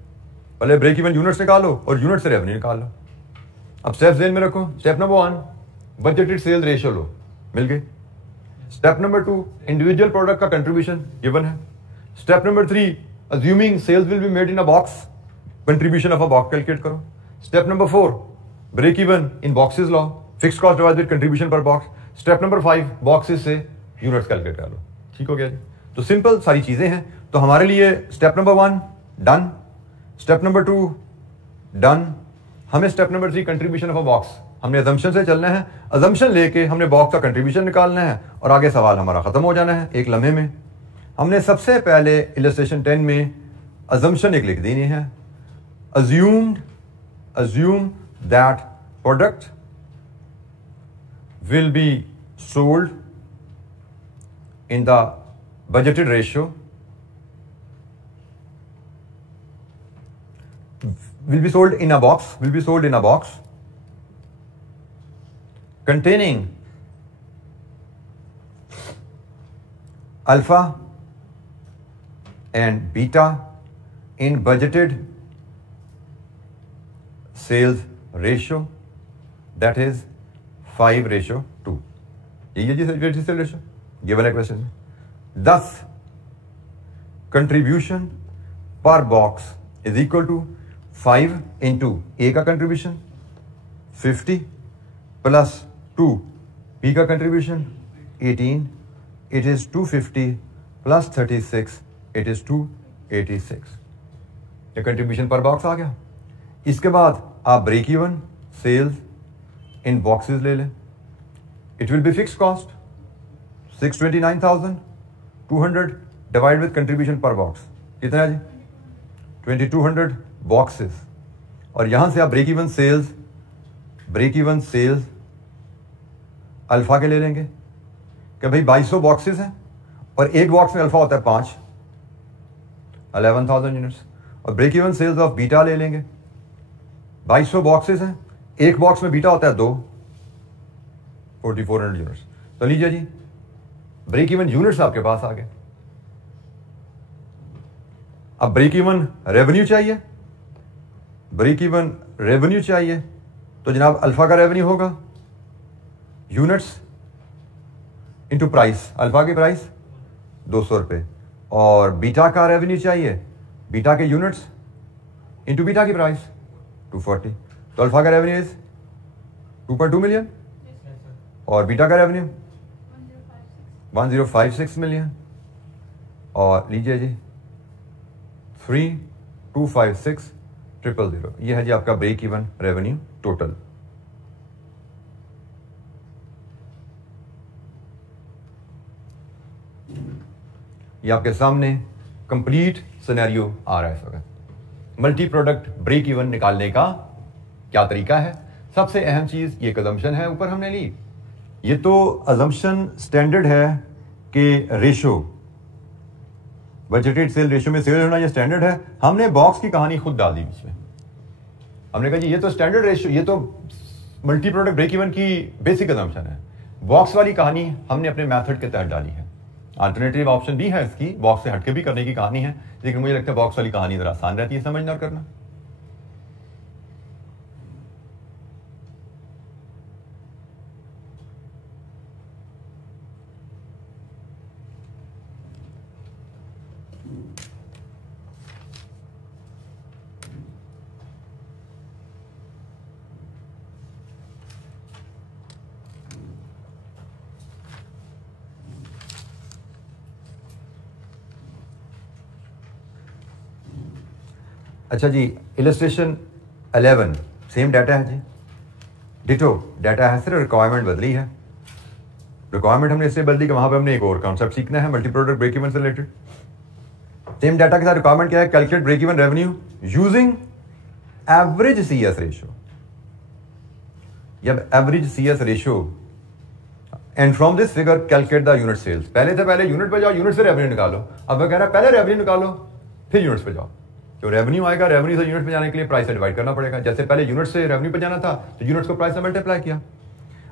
पहले ब्रेक इवन यूनिट्स निकालो और यूनिट से रेवेन्यू निकाल लो। अब स्टेप ध्यान में रखो। Step number 1 budgeted sale ratio लो, मिल गई। स्टेप नंबर 2 इंडिविजुअल प्रोडक्ट का कंट्रीब्यूशन गिवन है। Step number 3 assuming sales will be made in a box, contribution of a box calculate करो। Step number 4 break even in boxes लो, fix cost divided contribution per box. Step number 5 boxes से units calculate कर लो। ठीक हो गया जी। तो simple सारी चीजें हैं। तो हमारे लिए step number 1 done, step number 2 done. हमें step number 3 contribution of a box, हमने अजम्पशन से चलना है। अजम्पशन लेके हमने बॉक्स का कंट्रीब्यूशन निकालना है और आगे सवाल हमारा खत्म हो जाना है एक लम्हे में। हमने सबसे पहले इलस्ट्रेशन 10 में अजम्पशन एक लिख देनी है। assume that product will be sold in the budgeted ratio, will be sold in a box containing alpha and beta in budgeted sales ratio, that is 5:2। ये जी सेल रेशियो गिवन है question में। 10 contribution per box is equal to 5 into A का contribution 50 plus 2 B का contribution 18, it is 250 plus 36, it is 286। ये contribution per box आ गया। इसके बाद आप ब्रेक इवन सेल्स इन बॉक्सेस ले लें। It will be fixed cost 629,200 divide with contribution per box कितना है जी 2200 बॉक्सेस। और यहां से आप ब्रेक इवन सेल्स अल्फा के ले लेंगे कि भाई 2200 बॉक्सेस हैं और एक बॉक्स में अल्फा होता है 5 11,000 यूनिट्स। और break even sales of beta ले लेंगे 2200 बॉक्सेस हैं एक बॉक्स में बीटा होता है 2 4400 यूनिट्स। तो लीजिए जी ब्रेक इवन यूनिट्स आपके पास आ गए। अब ब्रेक इवन रेवेन्यू चाहिए तो जनाब अल्फा का रेवेन्यू होगा यूनिट्स इनटू प्राइस, अल्फा की प्राइस 200 रुपए, और बीटा का रेवेन्यू चाहिए बीटा के यूनिट्स इनटू बीटा की प्राइस 240। तो अल्फा का रेवेन्यू इज 2.2 मिलियन और बीटा का रेवेन्यू 1056 मिलियन। और लीजिए जी 3256000 ये है जी आपका ब्रेक इवन रेवेन्यू टोटल। ये आपके सामने कंप्लीट सिनेरियो आ रहा है इस वक्त। मल्टी प्रोडक्ट ब्रेक इवन निकालने का क्या तरीका है? सबसे अहम चीज ये अजम्पशन है ऊपर हमने ली। ये तो अजम्पशन स्टैंडर्ड है कि रेशो बजटेड सेल रेशो में सेल होना ये स्टैंडर्ड है। हमने बॉक्स की कहानी खुद डाल दी बीच में। हमने कहा जी ये तो स्टैंडर्ड रेशो, ये तो मल्टी प्रोडक्ट ब्रेक इवन की बेसिक अजम्पशन है। बॉक्स वाली कहानी हमने अपने मेथड के तहत डाली है। अल्टरनेटिव ऑप्शन भी है इसकी, बॉक्स से हटके भी करने की कहानी है, लेकिन मुझे लगता है बॉक्स वाली कहानी जरा आसान रहती है समझना और करना। अच्छा जी इलस्ट्रेशन 11 सेम डाटा है जी, डिटो डाटा है, सिर्फ रिक्वायरमेंट बदली है। रिक्वायरमेंट हमने इससे बदली कि वहां पे हमने एक और कॉन्सेप्ट सीखना है मल्टी प्रोडक्ट ब्रेक इवन से रिलेटेड। सेम डाटा के साथ रिक्वायरमेंट क्या है? Calculate break even revenue using average CS ratio. जब average CS ratio and from this figure calculate the unit sales. पहले यूनिट पे जाओ, यूनिट से रेवेन्यू निकालो। अब वो कह रहा है पहले रेवेन्यू निकालो फिर यूनिट्स पे जाओ। जो रेवेन्यू आएगा, रेवेन्यू से यूनिट पे जाने के लिए प्राइस से डिवाइड करना पड़ेगा। जैसे पहले यूनिट से रेवेन्यू पे जाना था तो यूनिट्स को प्राइस से मल्टीप्लाई किया।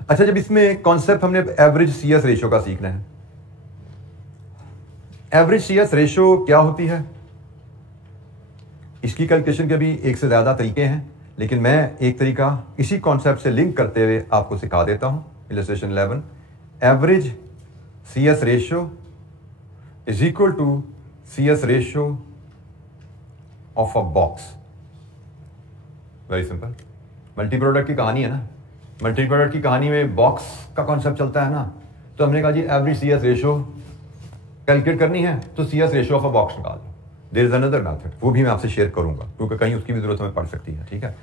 अच्छा, जब इसमें कॉन्सेप्ट हमने एवरेज सीएस रेशियो का सीखना है। एवरेज सीएस रेशियो क्या होती है, इसकी कैलकुलेशन के भी एक से ज्यादा तरीके हैं, लेकिन मैं एक तरीका इसी कॉन्सेप्ट से लिंक करते हुए आपको सिखा देता हूं। Illustration 11, average CS ratio is equal to CS ratio of a box. Very simple. Multi product की कहानी है ना, मल्टी प्रोडक्ट की कहानी में बॉक्स का कॉन्सेप्ट चलता है ना, तो हमने कहा जी एवरेज सीएस रेशियो कैलकुलेट करनी है तो CS ratio of a box निकाल लो। देयर इज अनदर मेथड, वो भी मैं आपसे शेयर करूंगा क्योंकि कहीं उसकी भी जरूरत हमें पड़ सकती है। ठीक है,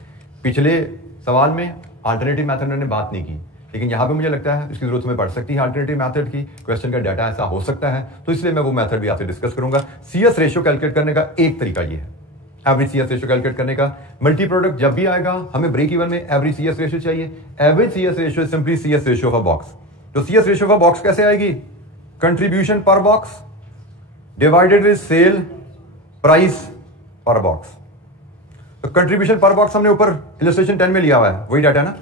पिछले सवाल में अल्टरनेटिव मेथड मैंने बात नहीं की, लेकिन यहां पे मुझे लगता है इसकी जरूरत हमें पड़ सकती है अल्टरनेटिव मेथड की। क्वेश्चन का डाटा ऐसा हो सकता है, तो इसलिए मैं वो मेथड भी आपसे डिस्कस करूंगा। सीएस रेशियो कैलकुलेट करने का एक तरीका ये है, एवरेज सीएस रेशियो कैलकुलेट करने का। मल्टी प्रोडक्ट जब भी आएगा हमें ब्रेक इवन में एवरेज सीएस रेशियो चाहिए। Average CS ratio is simply CS ratio of a box. तो CS ratio of a box कैसे आएगी? Contribution per box divided with sale price per box. तो कंट्रीब्यूशन पर बॉक्स हमने ऊपर illustration 10 में लिया हुआ है, वही डाटा ना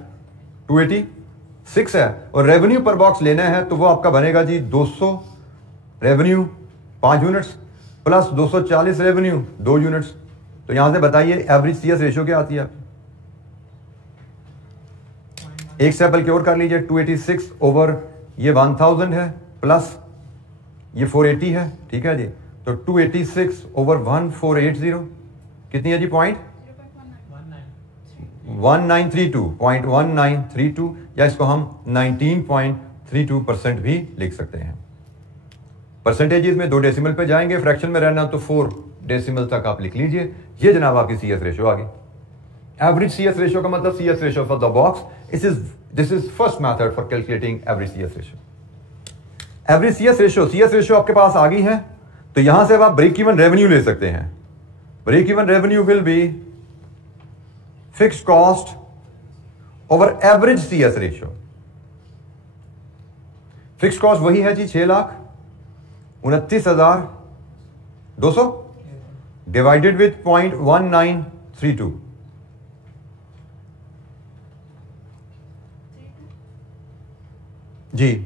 286 है, और रेवेन्यू पर बॉक्स लेना है तो वो आपका बनेगा जी 200 revenue 5 units plus 240 revenue 2 units. तो यहां से बताइए एवरेज सीएस रेशियो क्या आती है? एक सैंपल की और कर लीजिए। 286 ओवर ये 1000 है प्लस ये 480 है। ठीक है जी, तो 286 ओवर 1480 कितनी है जी? 1932 या इसको हम 19.32% भी लिख सकते हैं। परसेंटेजेस में 2 डेसिमल पे जाएंगे, फ्रैक्शन में रहना तो 4 डेसिमल तक आप लिख लीजिए। ये जनाब आपकी सीएस रेशियो आ गई। एवरेज सीएस रेशियो का मतलब CS ratio of the box. इस is this is first method for calculating average CS ratio. Average CS ratio आपके पास आ गई है, तो यहां से अब आप ब्रेक इवन रेवेन्यू ले सकते हैं। Break even revenue will be fixed cost over average CS ratio. Fixed cost वही है जी 6,29,200 डिवाइडेड विथ 0.1932। जी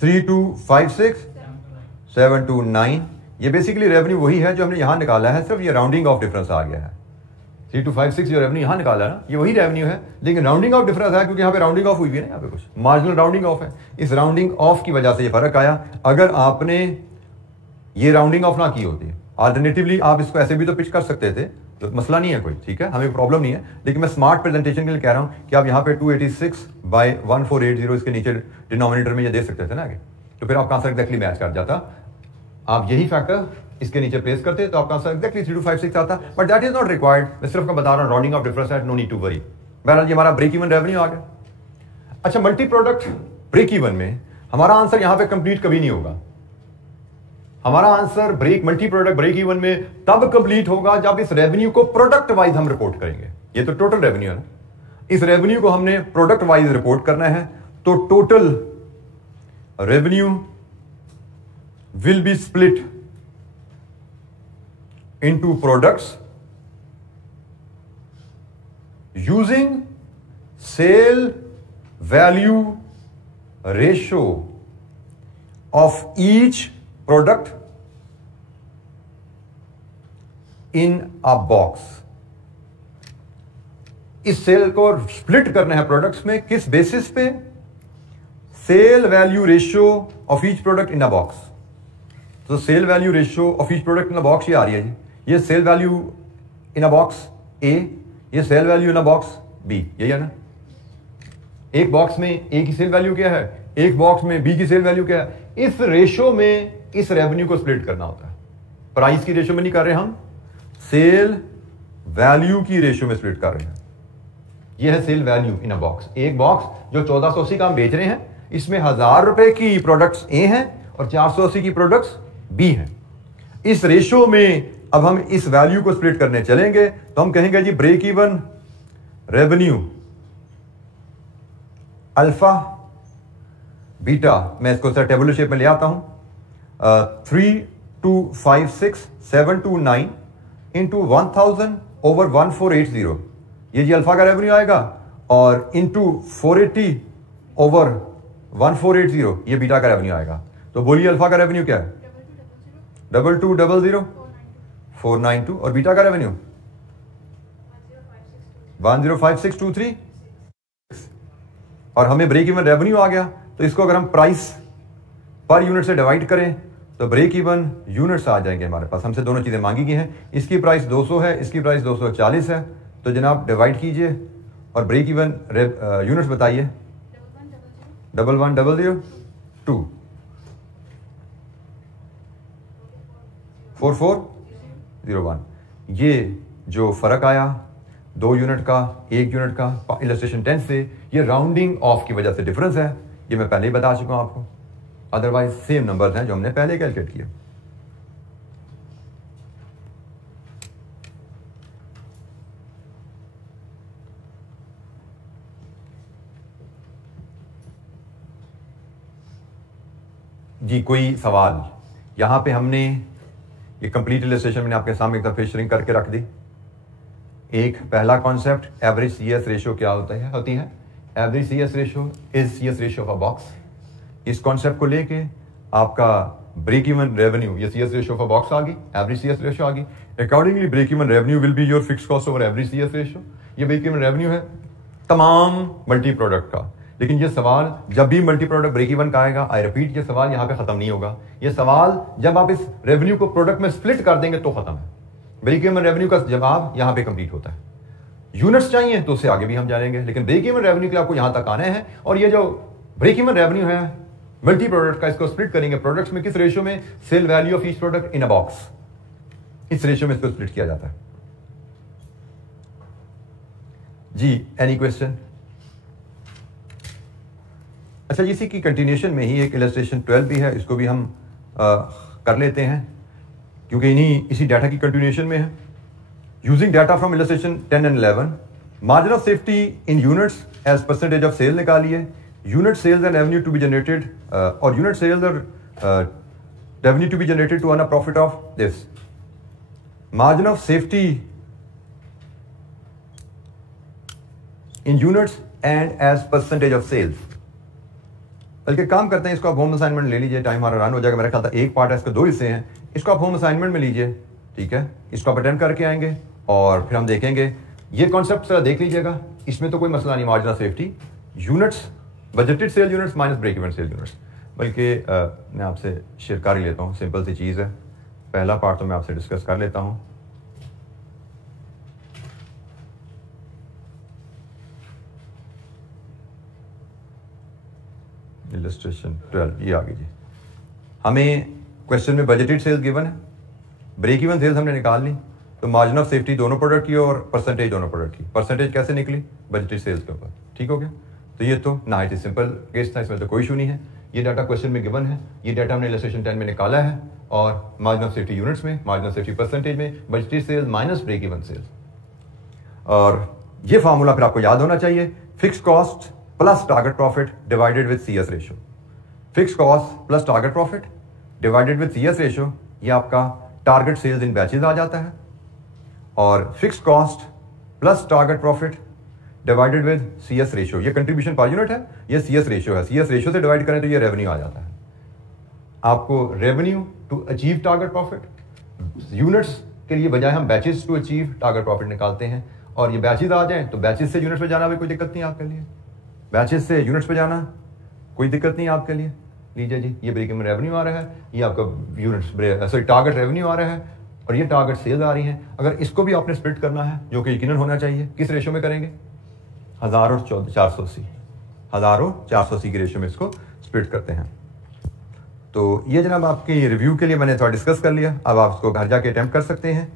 3256,729। ये बेसिकली रेवेन्यू वही है जो हमने यहां निकाला है, सिर्फ ये राउंडिंग ऑफ डिफरेंस आ गया है। 3256 जो रेवेन्यू यहां निकाला ना, ये वही रेवेन्यू है, लेकिन राउंडिंग ऑफ डिफरेंस है क्योंकि यहां पे राउंडिंग ऑफ हुई है ना, यहां पे कुछ मार्जिनल राउंडिंग ऑफ है। इस राउंडिंग ऑफ की वजह से ये फर्क आया। अगर आपने ये राउंडिंग ऑफ ना की होती, अल्टरनेटिवली आप इसको ऐसे भी तो पिच कर सकते थे, तो मसला नहीं है कोई, ठीक है, हमें प्रॉब्लम नहीं है। लेकिन मैं स्मार्ट प्रेजेंटेशन के लिए कह रहा हूं कि आप यहाँ पे 286/1480 इसके नीचे डिनोमिनेटर में ये दे सकते थे ना आगे, तो फिर आपका आंसर एग्जैक्टली मैच कर जाता। आप यही फैक्टर इसके नीचे प्लेस करते तो आपका आंसर एग्जैक्टली 3256 आता, but that is not required. मैं सिर्फ बता रहा हूं राउंडिंग ऑफ डिफरेंस है, नो नीड टू वरी। बहरहाल ये हमारा ब्रेक इवन रेवेन्यू आ गया। अच्छा, मल्टी प्रोडक्ट ब्रेक इवन में हमारा आंसर यहां पे कंप्लीट कभी नहीं होगा। हमारा answer multi product break even में तब कंप्लीट होगा जब इस रेवेन्यू को प्रोडक्ट वाइज हम रिपोर्ट करेंगे। ये तो टोटल रेवेन्यू है ना, इस रेवेन्यू को हमने प्रोडक्ट वाइज रिपोर्ट करना है, तो total revenue will B split into products using sale value ratio of each product in a box। इस सेल को स्प्लिट करना है प्रोडक्ट्स में, किस बेसिस पे? Sale value ratio of each product in a box. तो sale value ratio of each product in a box ये आ रही है जी, ये sale value in a box A, ये sale value in a box B, यही है ना। एक बॉक्स में ए की सेल वैल्यू क्या है, एक बॉक्स में बी की सेल वैल्यू क्या है। इस रेशियो में इस रेवेन्यू को स्प्लिट करना होता है। प्राइस की रेशियो में नहीं कर रहे हम, सेल वैल्यू की रेशियो में स्प्लिट कर रहे हैं। ये है sale value in a box. एक बॉक्स जो 1480 का हम बेच रहे हैं, इसमें 1000 रुपए की प्रोडक्ट्स ए हैं और 480 की प्रोडक्ट्स बी हैं। इस रेशियो में अब हम इस वैल्यू को स्प्लिट करने चलेंगे, तो हम कहेंगे जी break even revenue alpha beta, मैं इसको सर टेबुलर शेप में ले आता हूं, 3256,729 इंटू 1000 ओवर 1480, ये जी अल्फा का रेवेन्यू आएगा, और इंटू 480 ओवर 1480 ये बीटा का रेवेन्यू आएगा। तो बोलिए अल्फा का रेवेन्यू क्या है? 2200,492, और बीटा का रेवेन्यू 105623, और हमें ब्रेक इवन रेवेन्यू आ गया। तो इसको अगर हम प्राइस पर यूनिट से डिवाइड करें तो ब्रेक इवन यूनिट्स आ जाएंगे हमारे पास। हमसे दोनों चीजें मांगी गई हैं, इसकी प्राइस 200 है, इसकी प्राइस 240 है, तो जनाब डिवाइड कीजिए और ब्रेक इवन यूनिट्स बताइए। 11,002 4401। ये जो फर्क आया 2 यूनिट का 1 यूनिट का इलस्ट्रेशन 10 से, ये राउंडिंग ऑफ की वजह से डिफरेंस है। ये मैं पहले ही बता चुका हूं आपको, अदरवाइज सेम नंबर्स हैं जो हमने पहले कैलकुलेट किए। जी कोई सवाल? यहां पे हमने ये कंप्लीट इलस्ट्रेशन मैंने आपके सामने एक दफे श्रिंक करके रख दी। एक पहला कॉन्सेप्ट एवरेज CS रेशियो क्या होती है। Average CS ratio is CS ratio of a box. इस कॉन्सेप्ट को लेके आपका ब्रेक इवन रेवेन्यू, ये CS ratio of a box आ गई, एवरेज CS रेशियो आ गई। Accordingly break even revenue will be your fix cost over average CS ratio. ये ब्रेक इवन रेवेन्यू है तमाम मल्टी प्रोडक्ट का। लेकिन ये सवाल जब भी मल्टी प्रोडक्ट ब्रेक इवन का आएगा, आई रिपीट, ये सवाल यहां पे खत्म नहीं होगा। ये सवाल जब आप इस रेवेन्यू को प्रोडक्ट में स्प्लिट कर देंगे तो खत्म है। ब्रेक इवन रेवेन्यू का जवाब यहां पे कंप्लीट होता है। यूनिट्स चाहिए तो उससे आगे भी हम जाएंगे, लेकिन ब्रेक इवन रेवेन्यू के लिए आपको यहां तक आना है। और ये जो ब्रेक इवन रेवेन्यू है मल्टी प्रोडक्ट का, इसको स्प्लिट करेंगे प्रोडक्ट्स में। किस रेशियो में? Sale value of each product in a box, इस रेशियो में इसको स्प्लिट किया जाता है। जी एनी क्वेश्चन? अच्छा, इसी की कंटिन्यूशन में ही एक इलस्ट्रेशन 12 भी है, इसको भी हम कर लेते हैं क्योंकि इसी डाटा की कंटिन्यूशन में है। Using data from illustration 10 and 11, margin of safety in units as percentage of sale निकालिए। Unit sales and revenue to be generated और यूनिट सेल्स और revenue to be generated to earn a profit of this. Margin of safety in units and as percentage of sales. बल्कि काम करते हैं, इसको आप home assignment ले लीजिए, टाइम हमारा रन हो जाएगा। मेरा ख्याल था एक पार्ट है, इसके 2 हिस्से हैं, इसको आप होम असाइनमेंट में लीजिए, ठीक है। इसको आप अटेम्प्ट करके आएंगे और फिर हम देखेंगे। ये कॉन्सेप्ट देख लीजिएगा, इसमें तो कोई मसला नहीं। Margin of safety units, budgeted sale units minus break even sale units. बल्कि मैं आपसे शेयर कर ही लेता हूँ, सिंपल सी चीज़ है। पहला पार्ट तो मैं आपसे डिस्कस कर लेता हूँ। इलस्ट्रेशन 12 ये आगे जी। हमें क्वेश्चन में बजटेड सेल्स गिवन है, ब्रेक इवन सेल्स हमने निकाल ली, तो मार्जिन ऑफ सेफ्टी दोनों प्रोडक्ट की और परसेंटेज दोनों प्रोडक्ट की। परसेंटेज कैसे निकली? बजटेड सेल्स के ऊपर। ठीक हो गया। तो ये तो नाइट सिंपल केस था, इसमें तो कोई इशू नहीं है। ये डाटा क्वेश्चन में गिवन है, ये डाटा हमने इलस्ट्रेशन 10 में निकाला है, और मार्जिन ऑफ सेफ्टी यूनिट्स में, मार्जिन ऑफ सेफ्टी परसेंटेज में, budgeted sales minus break even sales. और ये फार्मूला फिर आपको याद होना चाहिए, fix cost plus target profit divided with CS ratio. Fix cost plus target profit divided with CS ratio, ये आपका टारगेट सेल्स इन बैचेस आ जाता है। और fix cost plus target profit divided with CS ratio, ये contribution per unit है, ये CS ratio है। CS रेशो से डिवाइड करें तो ये रेवेन्यू आ जाता है। आपको revenue to achieve target profit, units के लिए बजाय हम batches to achieve target profit निकालते हैं। और ये बैचेस आ जाएं तो बैचेस से यूनिट्स पे जाना भी कोई दिक्कत नहीं आपके लिए, बैचेस से यूनिट्स पे जाना कोई दिक्कत नहीं आपके लिए। लीजिए जी, ये ब्रेक इवन रेवेन्यू आ रहा है, ये आपका यूनिट्स सॉरी टारगेट रेवेन्यू आ रहा है, और ये टारगेट सेल्स आ रही हैं। अगर इसको भी आपने स्प्लिट करना है, जो कि यकीनन होना चाहिए, किस रेशो में करेंगे? 1000 और 480, 1000 और 480 की रेशो में इसको स्प्लिट करते हैं। तो ये जनाब आपकी रिव्यू के लिए मैंने थोड़ा डिस्कस कर लिया। अब आप इसको घर जाके अटेम्प्ट कर सकते हैं।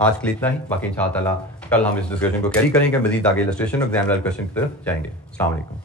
आज के लिए इतना ही, बाकी इंशाअल्लाह कल हम इस डिस्कशन को कैरी करेंगे, मजीद आगे इलस्ट्रेशन और एग्जाम क्वेश्चन की तरफ जाएंगे। अस्सलाम वालेकुम।